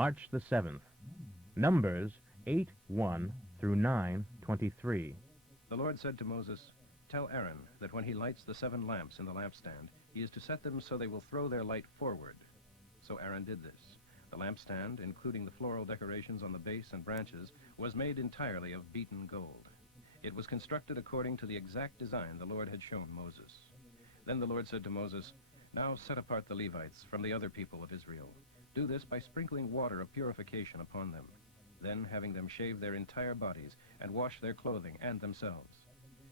March the 7th. Numbers 8:1 through 9:23. The Lord said to Moses, "Tell Aaron that when he lights the 7 lamps in the lampstand, he is to set them so they will throw their light forward." So Aaron did this. The lampstand, including the floral decorations on the base and branches, was made entirely of beaten gold. It was constructed according to the exact design the Lord had shown Moses. Then the Lord said to Moses, "Now set apart the Levites from the other people of Israel. Do this by sprinkling water of purification upon them. Then having them shave their entire bodies and wash their clothing and themselves.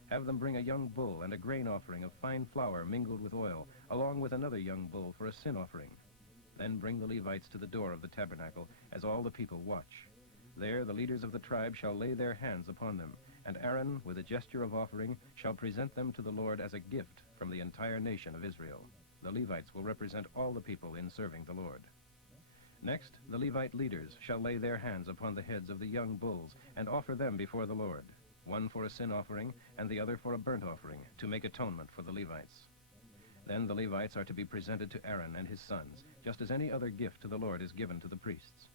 Have them bring a young bull and a grain offering of fine flour mingled with oil, along with another young bull for a sin offering. Then bring the Levites to the door of the tabernacle as all the people watch. There the leaders of the tribe shall lay their hands upon them, and Aaron, with a gesture of offering, shall present them to the Lord as a gift from the entire nation of Israel. The Levites will represent all the people in serving the Lord. Next, the Levite leaders shall lay their hands upon the heads of the young bulls and offer them before the Lord, one for a sin offering and the other for a burnt offering, to make atonement for the Levites. Then the Levites are to be presented to Aaron and his sons, just as any other gift to the Lord is given to the priests.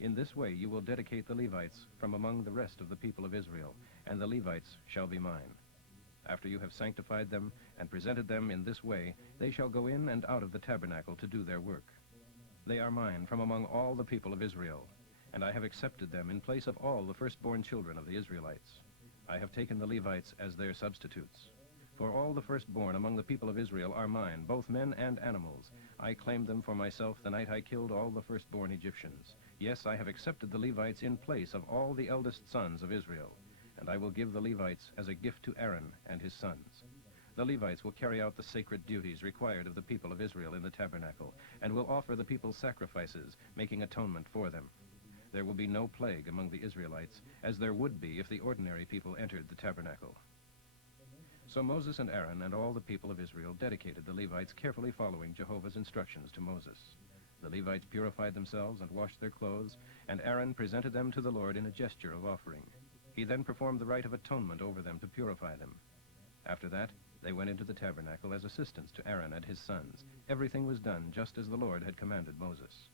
In this way you will dedicate the Levites from among the rest of the people of Israel, and the Levites shall be mine. After you have sanctified them and presented them in this way, they shall go in and out of the tabernacle to do their work. They are mine from among all the people of Israel, and I have accepted them in place of all the firstborn children of the Israelites. I have taken the Levites as their substitutes. For all the firstborn among the people of Israel are mine, both men and animals. I claimed them for myself the night I killed all the firstborn Egyptians. Yes, I have accepted the Levites in place of all the eldest sons of Israel, and I will give the Levites as a gift to Aaron and his sons. The Levites will carry out the sacred duties required of the people of Israel in the tabernacle, and will offer the people sacrifices, making atonement for them. There will be no plague among the Israelites, as there would be if the ordinary people entered the tabernacle. So Moses and Aaron and all the people of Israel dedicated the Levites, carefully following Jehovah's instructions to Moses. The Levites purified themselves and washed their clothes, and Aaron presented them to the Lord in a gesture of offering. He then performed the rite of atonement over them to purify them. After that, they went into the tabernacle as assistants to Aaron and his sons. Everything was done just as the Lord had commanded Moses.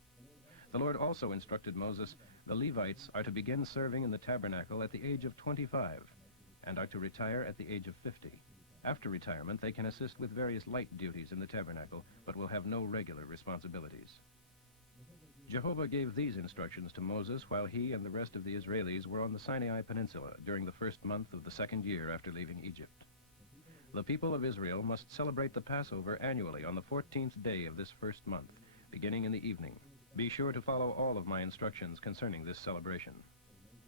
The Lord also instructed Moses, "The Levites are to begin serving in the tabernacle at the age of 25, and are to retire at the age of 50. After retirement, they can assist with various light duties in the tabernacle, but will have no regular responsibilities." Jehovah gave these instructions to Moses while he and the rest of the Israelis were on the Sinai Peninsula during the first month of the second year after leaving Egypt. The people of Israel must celebrate the Passover annually on the 14th day of this first month, beginning in the evening. Be sure to follow all of my instructions concerning this celebration.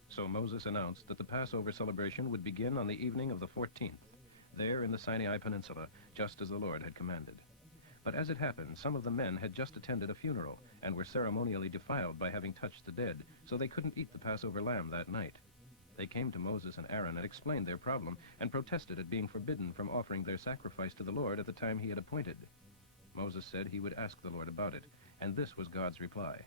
So Moses announced that the Passover celebration would begin on the evening of the 14th, there in the Sinai Peninsula, just as the Lord had commanded. But as it happened, some of the men had just attended a funeral and were ceremonially defiled by having touched the dead, so they couldn't eat the Passover lamb that night. They came to Moses and Aaron and explained their problem and protested at being forbidden from offering their sacrifice to the Lord at the time he had appointed. Moses said he would ask the Lord about it, and this was God's reply.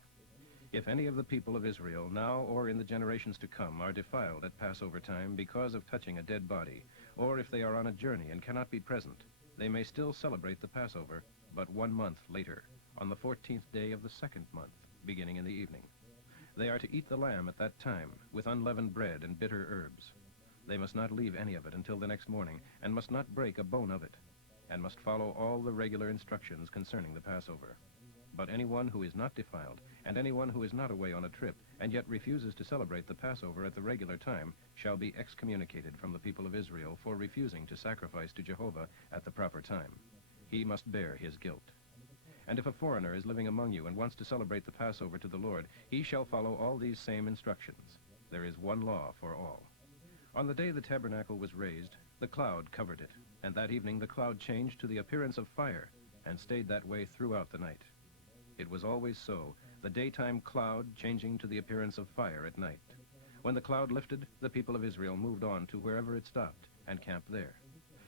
"If any of the people of Israel, now or in the generations to come, are defiled at Passover time because of touching a dead body, or if they are on a journey and cannot be present, they may still celebrate the Passover, but 1 month later, on the 14th day of the second month, beginning in the evening. They are to eat the lamb at that time, with unleavened bread and bitter herbs. They must not leave any of it until the next morning, and must not break a bone of it, and must follow all the regular instructions concerning the Passover. But anyone who is not defiled, and anyone who is not away on a trip, and yet refuses to celebrate the Passover at the regular time, shall be excommunicated from the people of Israel for refusing to sacrifice to Jehovah at the proper time. He must bear his guilt. And if a foreigner is living among you and wants to celebrate the Passover to the Lord, he shall follow all these same instructions. There is one law for all." On the day the tabernacle was raised, the cloud covered it, and that evening the cloud changed to the appearance of fire, and stayed that way throughout the night. It was always so, the daytime cloud changing to the appearance of fire at night. When the cloud lifted, the people of Israel moved on to wherever it stopped, and camped there.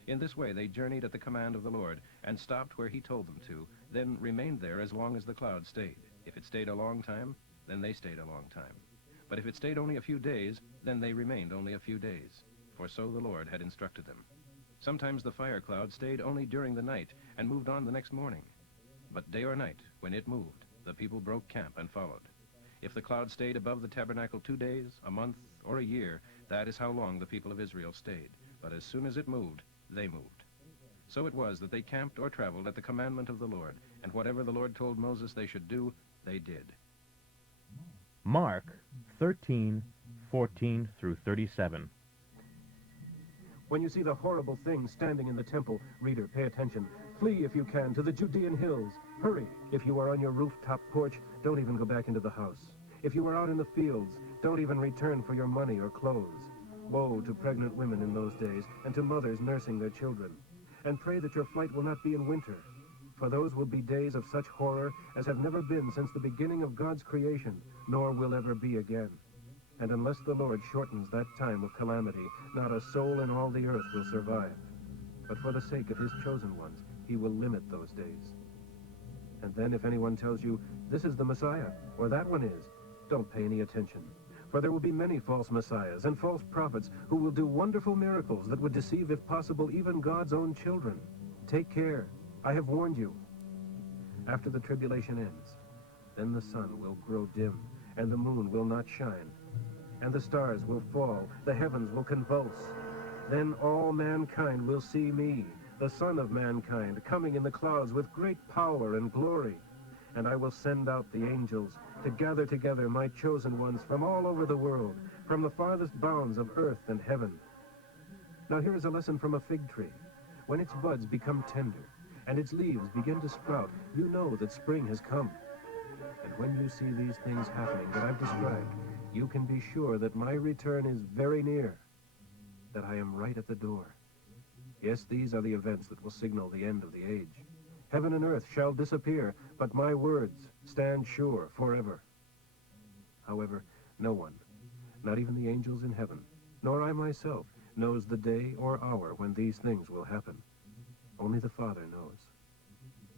In this way they journeyed at the command of the Lord, and stopped where he told them to, then remained there as long as the cloud stayed. If it stayed a long time, then they stayed a long time. But if it stayed only a few days, then they remained only a few days, for so the Lord had instructed them. Sometimes the fire cloud stayed only during the night, and moved on the next morning. But day or night, when it moved, the people broke camp and followed. If the cloud stayed above the tabernacle 2 days, a month, or a year, that is how long the people of Israel stayed. But as soon as it moved, they moved. So it was that they camped or traveled at the commandment of the Lord, and whatever the Lord told Moses they should do, they did. Mark 13:14 through 37. When you see the horrible thing standing in the temple, reader, pay attention. Flee if you can to the Judean hills. Hurry. If you are on your rooftop porch, don't even go back into the house. If you are out in the fields, don't even return for your money or clothes. Woe to pregnant women in those days, and to mothers nursing their children. And pray that your flight will not be in winter, for those will be days of such horror as have never been since the beginning of God's creation, nor will ever be again. And unless the Lord shortens that time of calamity, not a soul in all the earth will survive. But for the sake of his chosen ones, he will limit those days. And then if anyone tells you, this is the Messiah, or that one is, don't pay any attention. For there will be many false messiahs and false prophets who will do wonderful miracles that would deceive, if possible, even God's own children. Take care. I have warned you. After the tribulation ends, then the sun will grow dim, and the moon will not shine, and the stars will fall, the heavens will convulse. Then all mankind will see me, the Son of Mankind, coming in the clouds with great power and glory. And I will send out the angels to gather together my chosen ones from all over the world, from the farthest bounds of earth and heaven. Now here is a lesson from a fig tree. When its buds become tender, and its leaves begin to sprout, you know that spring has come. And when you see these things happening that I've described, you can be sure that my return is very near, that I am right at the door. Yes, these are the events that will signal the end of the age. Heaven and earth shall disappear, but my words stand sure forever. However, no one, not even the angels in heaven, nor I myself, knows the day or hour when these things will happen. Only the Father knows.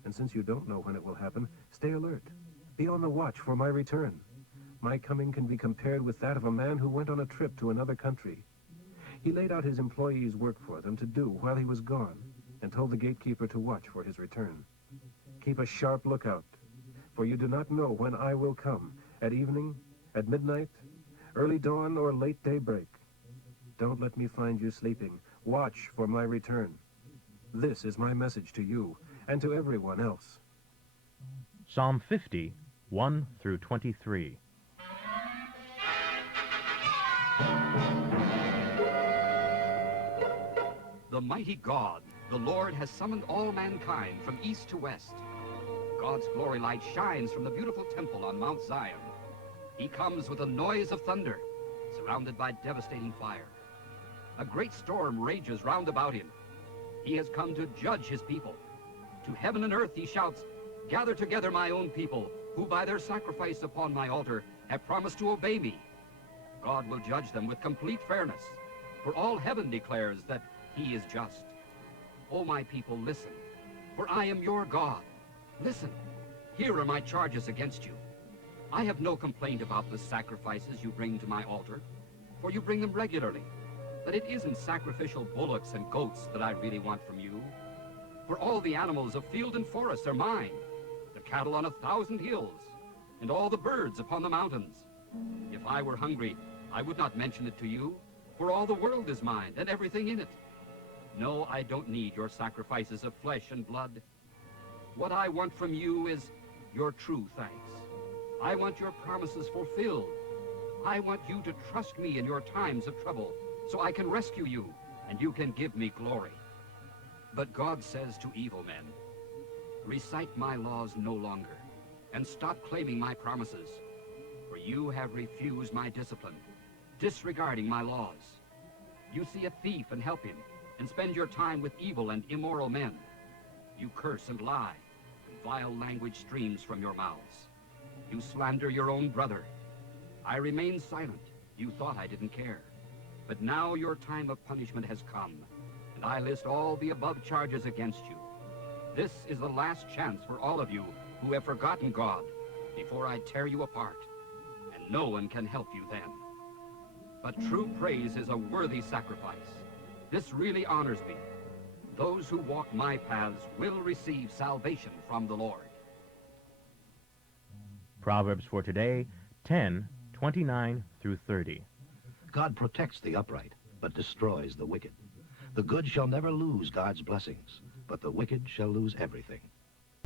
And since you don't know when it will happen, stay alert. Be on the watch for my return. My coming can be compared with that of a man who went on a trip to another country. He laid out his employees' work for them to do while he was gone, and told the gatekeeper to watch for his return. Keep a sharp lookout, for you do not know when I will come, at evening, at midnight, early dawn, or late daybreak. Don't let me find you sleeping. Watch for my return. This is my message to you and to everyone else. Psalm 50, 1 through 23. The mighty God, the Lord, has summoned all mankind from east to west. God's glory light shines from the beautiful temple on Mount Zion. He comes with a noise of thunder, surrounded by devastating fire. A great storm rages round about him. He has come to judge his people. To heaven and earth he shouts, "Gather together my own people, who by their sacrifice upon my altar have promised to obey me." God will judge them with complete fairness, for all heaven declares that he is just. O my people, listen, for I am your God. Listen, here are my charges against you. I have no complaint about the sacrifices you bring to my altar, for you bring them regularly. But it isn't sacrificial bullocks and goats that I really want from you. For all the animals of field and forest are mine, the cattle on 1,000 hills, and all the birds upon the mountains. If I were hungry, I would not mention it to you, for all the world is mine, and everything in it. No, I don't need your sacrifices of flesh and blood. What I want from you is your true thanks. I want your promises fulfilled. I want you to trust me in your times of trouble, so I can rescue you, and you can give me glory. But God says to evil men, recite my laws no longer, and stop claiming my promises, for you have refused my discipline, disregarding my laws. You see a thief and help him, and spend your time with evil and immoral men. You curse and lie, and vile language streams from your mouths. You slander your own brother. I remain silent. You thought I didn't care. But now your time of punishment has come, and I list all the above charges against you. This is the last chance for all of you who have forgotten God before I tear you apart, and no one can help you then. But true praise is a worthy sacrifice. This really honors me. Those who walk my paths will receive salvation from the Lord. Proverbs for today, 10, 29 through 30. God protects the upright, but destroys the wicked. The good shall never lose God's blessings, but the wicked shall lose everything.